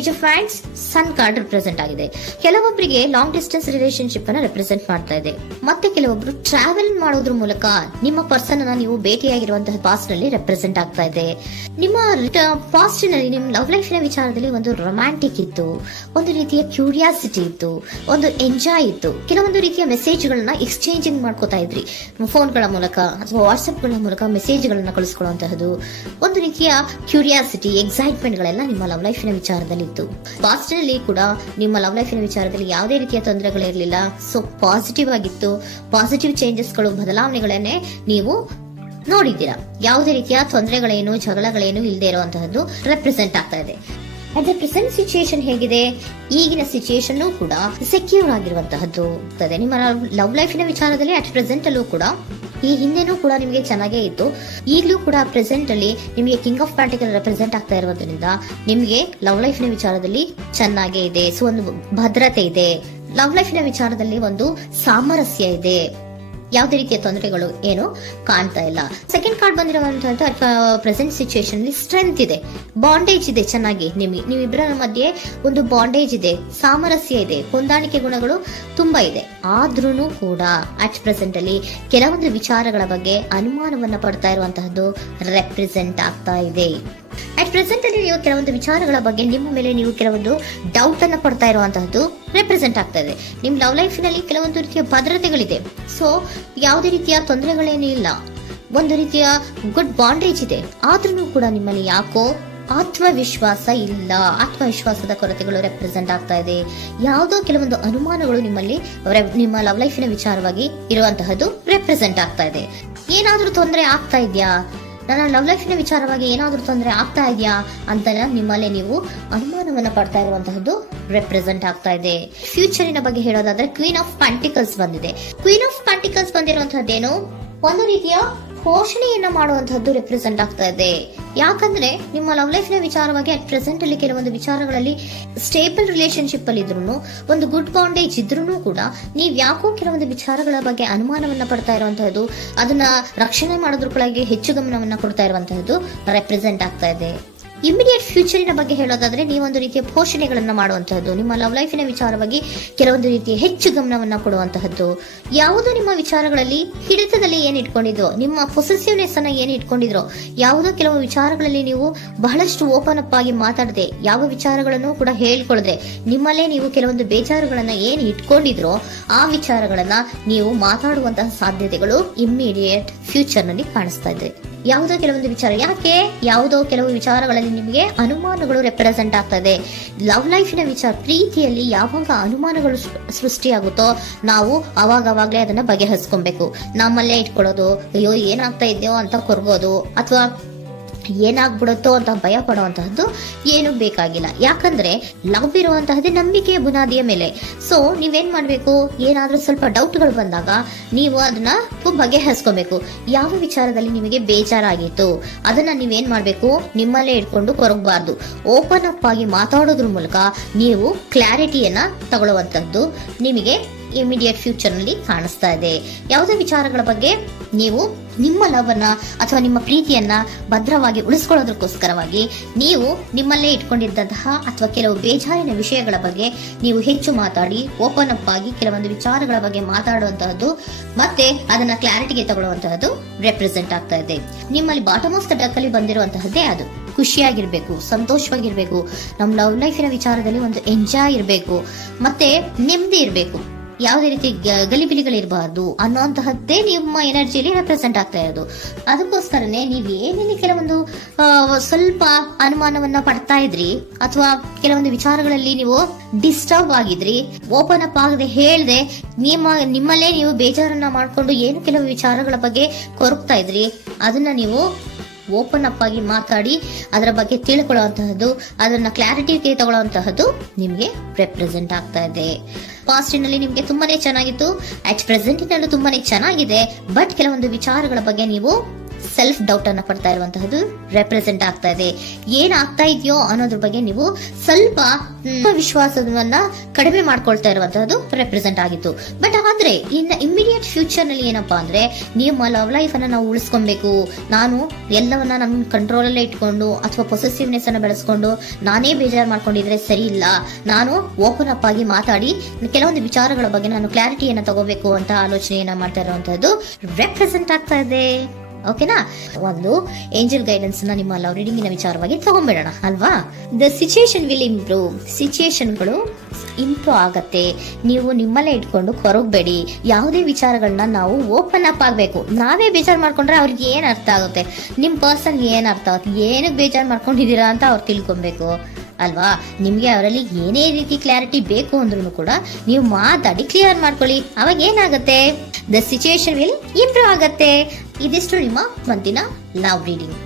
Page of wands sun card represent ಆಗಿದೆ. ಕೆಲವೊಬ್ಬರಿಗೆ long distance relationship ಅನ್ನ ರೆಪ್ರೆಸೆಂಟ್ ಮಾಡ್ತಾ ಇದೆ. ಮತ್ತೆ ಕೆಲವೊಬ್ರು ಟ್ರಾವೆಲ್ ಮಾಡೋದ್ರ ಮೂಲಕ ನಿಮ್ಮ ಪರ್ಸನ್ ಅನ್ನ ನೀವು ಭೇಟಿಯಾಗಿರುವಂತಹ ಪಾಸ್ಟ್ ನಲ್ಲಿ ರೆಪ್ರೆಸೆಂಟ್ ಆಗ್ತಾ ಇದೆ. ನಿಮ್ಮ ಪಾಸ್ಟ್ ನಲ್ಲಿ ನಿಮ್ಮ ಲವ್ ಲೈಫ್ ನ ವಿಚಾರದಲ್ಲಿ ಒಂದು ರೊಮ್ಯಾಂಟಿಕ್ ಇತ್ತು, ಒಂದು ರೀತಿಯ ಕ್ಯೂರಿಯಾಸಿಟಿ ಇತ್ತು, ಒಂದು ಎಂಜಾಯ್ ಇತ್ತು. ಕೆಲವೊಂದು ರೀತಿಯ ಮೆಸೇಜ್ ಗಳನ್ನ ಎಕ್ಸ್ಚೇಂಜಿಂಗ್ ಮಾಡ್ಕೋತಾ ಇದ್ರಿ, ಫೋನ್ಗಳ ಮೂಲಕ ಅಥವಾ ವಾಟ್ಸ್ಆಪ್ ಗಳ ಮೂಲಕ ಮೆಸೇಜ್ ಗಳನ್ನ ಕಳಿಸ್ಕೊಳ್ಳುವಂತಹದ್ದು, ಒಂದು ರೀತಿಯ ಕ್ಯೂರಿಯಾಸಿಟಿ, ಎಕ್ಸೈಟ್ಮೆಂಟ್ ಗಳೆಲ್ಲ ನಿಮ್ಮ ಲವ್ ಲೈಫ್ ನ ವಿಚಾರದಲ್ಲಿ ಇತ್ತು. ಪಾಸ್ಟ್ ನಲ್ಲಿ ಕೂಡ ನಿಮ್ಮ ಲವ್ ಲೈಫ್ ನ ವಿಚಾರದಲ್ಲಿ ಯಾವುದೇ ರೀತಿಯ ತೊಂದರೆಗಳಿರಲಿಲ್ಲ. ಸೊ ಪಾಸಿಟಿವ್ ಆಗಿತ್ತು. ಪಾಸಿಟಿವ್ ಚೇಂಜಸ್ ಗಳು, ಬದಲಾವಣೆಗಳನ್ನೇ ನೀವು ನೋಡಿದ್ದೀರಾ. ಯಾವುದೇ ರೀತಿಯ ತೊಂದರೆಗಳೇನು, ಜಗಳಗಳೇನು ಇಲ್ಲದೆ ಇರುವಂತಹದ್ದು ರೆಪ್ರೆಸೆಂಟ್ ಆಗ್ತಾ ಇದೆ. ಅಟ್ ದ ಪ್ರೆಸೆಂಟ್ ಸಿಚುಯೇಷನ್ ಹೇಗಿದೆ? ಈಗಿನ ಸಿಚುಯೇಷನ್ ಕೂಡ ಸೆಕ್ಯೂರ್ ಆಗಿರುವಂತಹದ್ದು. ನಿಮ್ಮ ಲವ್ ಲೈಫ್ ನ ವಿಚಾರದಲ್ಲಿ ಅಟ್ ಪ್ರೆಸೆಂಟ್ ಅಲ್ಲೂ ಕೂಡ, ಈ ಹಿಂದೆನೂ ಕೂಡ ನಿಮಗೆ ಚೆನ್ನಾಗೇ ಇತ್ತು, ಈಗಲೂ ಕೂಡ ಪ್ರೆಸೆಂಟ್ ಅಲ್ಲಿ ನಿಮಗೆ ಕಿಂಗ್ ಆಫ್ ಪ್ಯಾಂಟಿಕಲ್ ರೆಪ್ರೆಸೆಂಟ್ ಆಗ್ತಾ ಇರೋದ್ರಿಂದ ನಿಮಗೆ ಲವ್ ಲೈಫ್ ನ ವಿಚಾರದಲ್ಲಿ ಚೆನ್ನಾಗೇ ಇದೆ. ಸೊ ಒಂದು ಭದ್ರತೆ ಇದೆ. ಲವ್ ಲೈಫ್ ನ ವಿಚಾರದಲ್ಲಿ ಒಂದು ಸಾಮರಸ್ಯ ಇದೆ. ಯಾವುದೇ ರೀತಿಯ ತೊಂದರೆಗಳು ಏನು ಕಾಣ್ತಾ ಇಲ್ಲ. ಸೆಕೆಂಡ್ ಕಾರ್ಡ್ ಬಂದಿರುವಂತಹ ಪ್ರೆಸೆಂಟ್ ಸಿಚುಯೇಷನ್ ಅಲ್ಲಿ ಸ್ಟ್ರೆಂತ್ ಇದೆ, ಬಾಂಡೇಜ್ ಇದೆ. ಚೆನ್ನಾಗಿ ನೀವಿಬ್ಬರ ಮಧ್ಯೆ ಒಂದು ಬಾಂಡೇಜ್ ಇದೆ, ಸಾಮರಸ್ಯ ಇದೆ, ಹೊಂದಾಣಿಕೆ ಗುಣಗಳು ತುಂಬಾ ಇದೆ. ಆದ್ರೂ ಕೂಡ ಅಟ್ ಪ್ರೆಸೆಂಟ್ ಅಲ್ಲಿ ಕೆಲವೊಂದು ವಿಚಾರಗಳ ಬಗ್ಗೆ ಅನುಮಾನವನ್ನ ಪಡ್ತಾ ಇರುವಂತಹದ್ದು ರೆಪ್ರೆಸೆಂಟ್ ಆಗ್ತಾ ಇದೆ. ಅಟ್ ಪ್ರೆಸೆಂಟ್ ಅಲ್ಲಿ ನೀವು ಕೆಲವೊಂದು ವಿಚಾರಗಳ ಬಗ್ಗೆ ನಿಮ್ಮ ಮೇಲೆ ನೀವು ಕೆಲವೊಂದು ಡೌಟ್ ಅನ್ನ ಪಡ್ತಾ ಇರುವಂತಹದ್ದು ರೆಪ್ರೆಸೆಂಟ್ ಆಗ್ತಾ ಇದೆ. ನಿಮ್ ಲವ್ ಲೈಫ್ ನಲ್ಲಿ ಕೆಲವೊಂದು ರೀತಿಯ ಭದ್ರತೆಗಳಿದೆ. ಸೊ ಯಾವುದೇ ರೀತಿಯ ತೊಂದರೆಗಳೇನೂ ಇಲ್ಲ, ಒಂದು ರೀತಿಯ ಗುಡ್ ಬಾಂಡೇಜ್ ಇದೆ. ಆದ್ರೂ ಕೂಡ ನಿಮ್ಮಲ್ಲಿ ಯಾಕೋ ಆತ್ಮವಿಶ್ವಾಸ ಇಲ್ಲ, ಆತ್ಮವಿಶ್ವಾಸದ ಕೊರತೆಗಳು ರೆಪ್ರೆಸೆಂಟ್ ಆಗ್ತಾ ಇದೆ. ಯಾವುದೋ ಕೆಲವೊಂದು ಅನುಮಾನಗಳು ನಿಮ್ಮಲ್ಲಿ ನಿಮ್ಮ ಲವ್ ಲೈಫಿನ ವಿಚಾರವಾಗಿ ಇರುವಂತಹದ್ದು ರೆಪ್ರೆಸೆಂಟ್ ಆಗ್ತಾ ಇದೆ. ಏನಾದ್ರೂ ತೊಂದರೆ ಆಗ್ತಾ ಇದೆಯಾ, ನನ್ನ ಲವ್ ಲೈಫಿನ ವಿಚಾರವಾಗಿ ಏನಾದ್ರೂ ತೊಂದರೆ ಆಗ್ತಾ ಇದೆಯಾ ಅಂತ ನಿಮ್ಮಲ್ಲೇ ನೀವು ಅನುಮಾನವನ್ನ ಪಡ್ತಾ ಇರುವಂತಹದ್ದು ರೆಪ್ರೆಸೆಂಟ್ ಆಗ್ತಾ ಇದೆ. ಫ್ಯೂಚರಿನ ಬಗ್ಗೆ ಹೇಳೋದಾದ್ರೆ ಕ್ವೀನ್ ಆಫ್ ಪ್ಯಾಂಟಿಕಲ್ಸ್ ಬಂದಿದೆ. ಕ್ವೀನ್ ಆಫ್ ಪ್ಯಾಂಟಿಕಲ್ಸ್ ಬಂದಿರುವಂತಹದ್ದೇನು, ಒಂದು ರೀತಿಯ ಪೋಷಣೆಯನ್ನ ಮಾಡುವಂತಹದ್ದು ರೆಪ್ರೆಸೆಂಟ್ ಆಗ್ತಾ ಇದೆ. ಯಾಕಂದ್ರೆ ನಿಮ್ಮ ಲವ್ ಲೈಫ್ ನ ವಿಚಾರವಾಗಿ ಅಟ್ ಪ್ರೆಸೆಂಟ್ ಅಲ್ಲಿ ಕೆಲವೊಂದು ವಿಚಾರಗಳಲ್ಲಿ ಸ್ಟೇಬಲ್ ರಿಲೇಶನ್ಶಿಪ್ ಅಲ್ಲಿ ಇದ್ರು, ಒಂದು ಗುಡ್ ಬಾಂಡೇಜ್ ಇದ್ರೂ ಕೂಡ ನೀವ್ ಯಾಕೋ ಕೆಲವೊಂದು ವಿಚಾರಗಳ ಬಗ್ಗೆ ಅನುಮಾನವನ್ನ ಪಡ್ತಾ ಇರುವಂತಹದ್ದು, ಅದನ್ನ ರಕ್ಷಣೆ ಮಾಡೋದ್ರೊಳಗೆ ಹೆಚ್ಚು ಗಮನವನ್ನ ಕೊಡ್ತಾ ಇರುವಂತಹದ್ದು ರೆಪ್ರೆಸೆಂಟ್ ಆಗ್ತಾ ಇದೆ. ಇಮಿಡಿಯೇಟ್ ಫ್ಯೂಚರಿನ ಬಗ್ಗೆ ಹೇಳೋದಾದ್ರೆ ನೀವೊಂದು ರೀತಿಯ ಪೋಷಣೆಗಳನ್ನ ಮಾಡುವಂತಹದ್ದು, ನಿಮ್ಮ ಲವ್ ಲೈಫಿನ ವಿಚಾರವಾಗಿ ಕೆಲವೊಂದು ರೀತಿಯ ಹೆಚ್ಚು ಗಮನವನ್ನ ಕೊಡುವಂತಹದ್ದು, ಯಾವುದೋ ನಿಮ್ಮ ವಿಚಾರಗಳಲ್ಲಿ ಹಿಡಿತದಲ್ಲಿ ಏನ್ ಇಟ್ಕೊಂಡಿದ್ರೋ, ನಿಮ್ಮ ಪೊಸೆಸಿವ್ನೆಸ್ ಅನ್ನ ಏನ್ ಇಟ್ಕೊಂಡಿದ್ರೋ, ಯಾವುದೋ ಕೆಲವು ವಿಚಾರಗಳಲ್ಲಿ ನೀವು ಬಹಳಷ್ಟು ಓಪನ್ ಅಪ್ ಆಗಿ ಮಾತಾಡದೆ, ಯಾವ ವಿಚಾರಗಳನ್ನು ಕೂಡ ಹೇಳ್ಕೊಳ್ಳದೆ, ನಿಮ್ಮಲ್ಲೇ ನೀವು ಕೆಲವೊಂದು ಬೇಜಾರುಗಳನ್ನ ಏನ್ ಇಟ್ಕೊಂಡಿದ್ರೋ ಆ ವಿಚಾರಗಳನ್ನ ನೀವು ಮಾತಾಡುವಂತಹ ಸಾಧ್ಯತೆಗಳು ಇಮಿಡಿಯೇಟ್ ಫ್ಯೂಚರ್ ನಲ್ಲಿ ಕಾಣಿಸ್ತಾ ಇದೆ. ಯಾವುದೋ ಕೆಲವೊಂದು ವಿಚಾರ, ಯಾಕೆ ಯಾವುದೋ ಕೆಲವು ವಿಚಾರಗಳಲ್ಲಿ ನಿಮಗೆ ಅನುಮಾನಗಳು ರೆಪ್ರೆಸೆಂಟ್ ಆಗ್ತಾ ಇದೆ. ಲವ್ ಲೈಫಿನ ವಿಚಾರ, ಪ್ರೀತಿಯಲ್ಲಿ ಯಾವಾಗ ಅನುಮಾನಗಳು ಸೃಷ್ಟಿಯಾಗುತ್ತೋ ನಾವು ಅವಾಗವಾಗ್ಲೇ ಅದನ್ನ ಬಗೆಹರಿಸ್ಕೊಬೇಕು. ನಮ್ಮಲ್ಲೇ ಇಟ್ಕೊಳ್ಳೋದು, ಅಯ್ಯೋ ಏನಾಗ್ತಾ ಇದೆಯೋ ಅಂತ ಕೊರಗೋದು ಅಥವಾ ಏನಾಗ್ಬಿಡುತ್ತೋ ಅಂತ ಭಯ ಪಡುವಂತಹದ್ದು ಏನು ಬೇಕಾಗಿಲ್ಲ. ಯಾಕಂದ್ರೆ ಲವ್ ಇರುವಂತಹದ್ದೇ ನಂಬಿಕೆಯ ಬುನಾದಿಯ ಮೇಲೆ. ಸೊ ನೀವೇನ್ ಮಾಡ್ಬೇಕು, ಏನಾದ್ರೂ ಸ್ವಲ್ಪ ಡೌಟ್ಗಳು ಬಂದಾಗ ನೀವು ಅದನ್ನ ಬಗೆಹರಿಸ್ಕೊಬೇಕು. ಯಾವ ವಿಚಾರದಲ್ಲಿ ನಿಮಗೆ ಬೇಜಾರಾಗಿತ್ತು ಅದನ್ನ ನೀವೇನ್ ಮಾಡ್ಬೇಕು, ನಿಮ್ಮಲ್ಲೇ ಇಟ್ಕೊಂಡು ಕೊರಗಬಾರ್ದು. ಓಪನ್ ಅಪ್ ಆಗಿ ಮಾತಾಡೋದ್ರ ಮೂಲಕ ನೀವು ಕ್ಲಾರಿಟಿಯನ್ನ ತಗೊಳ್ಳುವಂತದ್ದು ನಿಮಗೆ ಇಮಿಡಿಯೇಟ್ ಫ್ಯೂಚರ್ ನಲ್ಲಿ ಕಾಣಿಸ್ತಾ ಇದೆ. ಯಾವುದೇ ವಿಚಾರಗಳ ಬಗ್ಗೆ ನೀವು ನಿಮ್ಮ ಲವ್ ಅನ್ನ ಅಥವಾ ನಿಮ್ಮ ಪ್ರೀತಿಯನ್ನ ಭದ್ರವಾಗಿ ಉಳಿಸ್ಕೊಳ್ಳೋದಕ್ಕೋಸ್ಕರವಾಗಿ ನೀವು ನಿಮ್ಮಲ್ಲೇ ಇಟ್ಕೊಂಡಿದ್ದಂತಹ ಅಥವಾ ಕೆಲವು ಬೇಜಾರಿನ ವಿಷಯಗಳ ಬಗ್ಗೆ ನೀವು ಹೆಚ್ಚು ಮಾತಾಡಿ, ಓಪನ್ ಅಪ್ ಆಗಿ ಕೆಲವೊಂದು ವಿಚಾರಗಳ ಬಗ್ಗೆ ಮಾತಾಡುವಂತಹದ್ದು ಮತ್ತೆ ಅದನ್ನ ಕ್ಲಾರಿಟಿಗೆ ತಗೊಳ್ಳುವಂತಹದ್ದು ರೆಪ್ರೆಸೆಂಟ್ ಆಗ್ತಾ ಇದೆ. ನಿಮ್ಮಲ್ಲಿ ಬಾಟಮ್ ಆಫ್ ದ ಡಕ್ ಅಲ್ಲಿ ಬಂದಿರುವಂತಹದ್ದೇ ಅದು. ಖುಷಿಯಾಗಿರ್ಬೇಕು, ಸಂತೋಷವಾಗಿರ್ಬೇಕು, ನಮ್ಮ ಲವ್ ಲೈಫಿನ ವಿಚಾರದಲ್ಲಿ ಒಂದು ಎಂಜಾಯ್ ಇರಬೇಕು, ಮತ್ತೆ ನೆಮ್ಮದಿ ಇರಬೇಕು, ಯಾವುದೇ ರೀತಿ ಗಲಿಬಿಲಿಗಳಿರಬಾರ್ದು ಅನ್ನೋಂತಹದ್ದೇ ನಿಮ್ಮ ಎನರ್ಜಿಯಲ್ಲಿ ರೆಪ್ರೆಸೆಂಟ್ ಆಗ್ತಾ ಇರೋದು. ಅದಕ್ಕೋಸ್ಕರನೇ ನೀವು ಏನೇನು ಕೆಲವೊಂದು ಸ್ವಲ್ಪ ಅನುಮಾನವನ್ನ ಪಡ್ತಾ ಇದ್ರಿ ಅಥವಾ ಕೆಲವೊಂದು ವಿಚಾರಗಳಲ್ಲಿ ನೀವು ಡಿಸ್ಟರ್ಬ್ ಆಗಿದ್ರಿ, ಓಪನ್ ಅಪ್ ಆಗದೆ ಹೇಳ್ದೆ ನಿಮ್ಮಲ್ಲೇ ನೀವು ಬೇಜಾರನ್ನ ಮಾಡ್ಕೊಂಡು ಏನು ಕೆಲವು ವಿಚಾರಗಳ ಬಗ್ಗೆ ಕೊರಗ್ತಾ ಇದ್ರಿ, ಅದನ್ನ ನೀವು ಓಪನ್ ಅಪ್ ಆಗಿ ಮಾತಾಡಿ ಅದರ ಬಗ್ಗೆ ತಿಳ್ಕೊಳ್ಳುವಂತಹದ್ದು, ಅದನ್ನ ಕ್ಲಾರಿಟಿಗೆ ತಗೊಳ್ಳುವಂತಹದ್ದು ನಿಮಗೆ ರೆಪ್ರೆಸೆಂಟ್ ಆಗ್ತಾ ಇದೆ. ಪಾಸ್ಟಿನಲ್ಲಿ ನಿಮ್ಗೆ ತುಂಬಾನೇ ಚೆನ್ನಾಗಿತ್ತು, ಅಟ್ ಪ್ರೆಸೆಂಟಿನಲ್ಲೂ ತುಂಬಾನೇ ಚೆನ್ನಾಗಿದೆ. ಬಟ್ ಕೆಲವೊಂದು ವಿಚಾರಗಳ ಬಗ್ಗೆ ನೀವು ಸೆಲ್ಫ್ ಡೌಟ್ ಅನ್ನ ಪಡ್ತಾ ಇರುವಂತಹದ್ದು ರೆಪ್ರೆಸೆಂಟ್ ಆಗ್ತಾ ಇದೆ. ಏನಾಗ್ತಾ ಇದೆಯೋ ಅನ್ನೋದ್ರ ಬಗ್ಗೆ ನೀವು ಸ್ವಲ್ಪ ವಿಶ್ವಾಸವನ್ನ ಕಡಿಮೆ ಮಾಡ್ಕೊಳ್ತಾ ಇರುವಂತಹದ್ದು ರೆಪ್ರೆಸೆಂಟ್ ಆಗಿತ್ತು. ಬಟ್ ಆದ್ರೆ ಇನ್ನು ಇಮಿಡಿಯೇಟ್ ಫ್ಯೂಚರ್ ನಲ್ಲಿ ಏನಪ್ಪಾ ಅಂದ್ರೆ ನಿಮ್ಮ ಲವ್ ಲೈಫ್ ಅನ್ನ ನಾವು ಉಳಿಸ್ಕೊಬೇಕು, ನಾನು ಎಲ್ಲವನ್ನ ನನ್ನ ಕಂಟ್ರೋಲ್ ಅಲ್ಲೇ ಇಟ್ಕೊಂಡು ಅಥವಾ ಪೊಸೆಸಿವ್ನೆಸ್ ಅನ್ನ ಬೆಳೆಸ್ಕೊಂಡು ನಾನೇ ಬೇಜಾರು ಮಾಡ್ಕೊಂಡಿದ್ರೆ ಸರಿ ಇಲ್ಲ, ನಾನು ಓಪನ್ ಅಪ್ ಆಗಿ ಮಾತಾಡಿ ಕೆಲವೊಂದು ವಿಚಾರಗಳ ಬಗ್ಗೆ ನಾನು ಕ್ಲಾರಿಟಿಯನ್ನ ತಗೋಬೇಕು ಅಂತ ಆಲೋಚನೆಯನ್ನ ಮಾಡ್ತಾ ಇರುವಂತಹದ್ದು ರೆಪ್ರೆಸೆಂಟ್ ಆಗ್ತಾ ಇದೆ. ಓಕೆನಾ? ಒಂದು ಏಂಜಲ್ ಗೈಡೆನ್ಸ್ ನ ನಿಮ್ಮ ಲವ್ ರೀಡಿಂಗಿನ ವಿಚಾರವಾಗಿ ತಗೊಂಡ್ಬಿಡೋಣ ಅಲ್ವಾ. The situation will improve. ಸಿಚುಯೇಷನ್ಗಳು ಇಂಪ್ರೂವ್ ಆಗತ್ತೆ. ನೀವು ನಿಮ್ಮಲ್ಲೇ ಇಟ್ಕೊಂಡು ಕೊರಗಬೇಡಿ. ಯಾವುದೇ ವಿಚಾರಗಳನ್ನ ನಾವು ಓಪನ್ ಅಪ್ ಆಗ್ಬೇಕು. ನಾವೇ ಬೇಜಾರು ಮಾಡ್ಕೊಂಡ್ರೆ ಅವ್ರಿಗೆ ಏನ್ ಅರ್ಥ ಆಗುತ್ತೆ, ನಿಮ್ ಪರ್ಸನ್ ಏನ್ ಅರ್ಥ ಆಗುತ್ತೆ, ಏನಕ್ಕೆ ಬೇಜಾರು ಮಾಡ್ಕೊಂಡಿದ್ದೀರಾ ಅಂತ ಅವ್ರು ತಿಳ್ಕೊಬೇಕು ಅಲ್ವಾ. ನಿಮ್ಗೆ ಅವರಲ್ಲಿ ಏನೇ ರೀತಿ ಕ್ಲಾರಿಟಿ ಬೇಕು ಅಂದ್ರೂ ಕೂಡ ನೀವು ಮಾತಾಡಿ ಕ್ಲಿಯರ್ ಮಾಡ್ಕೊಳ್ಳಿ. ಅವಾಗ ಏನಾಗುತ್ತೆ, ದ ಸಿಚುಯೇಷನ್ ವಿಲ್ ಇಂಪ್ರೂವ್ ಆಗತ್ತೆ. ಇದಿಷ್ಟು ನಿಮ್ಮ ಮಂತಿನ ಲವ್ ರೀಡಿಂಗ್.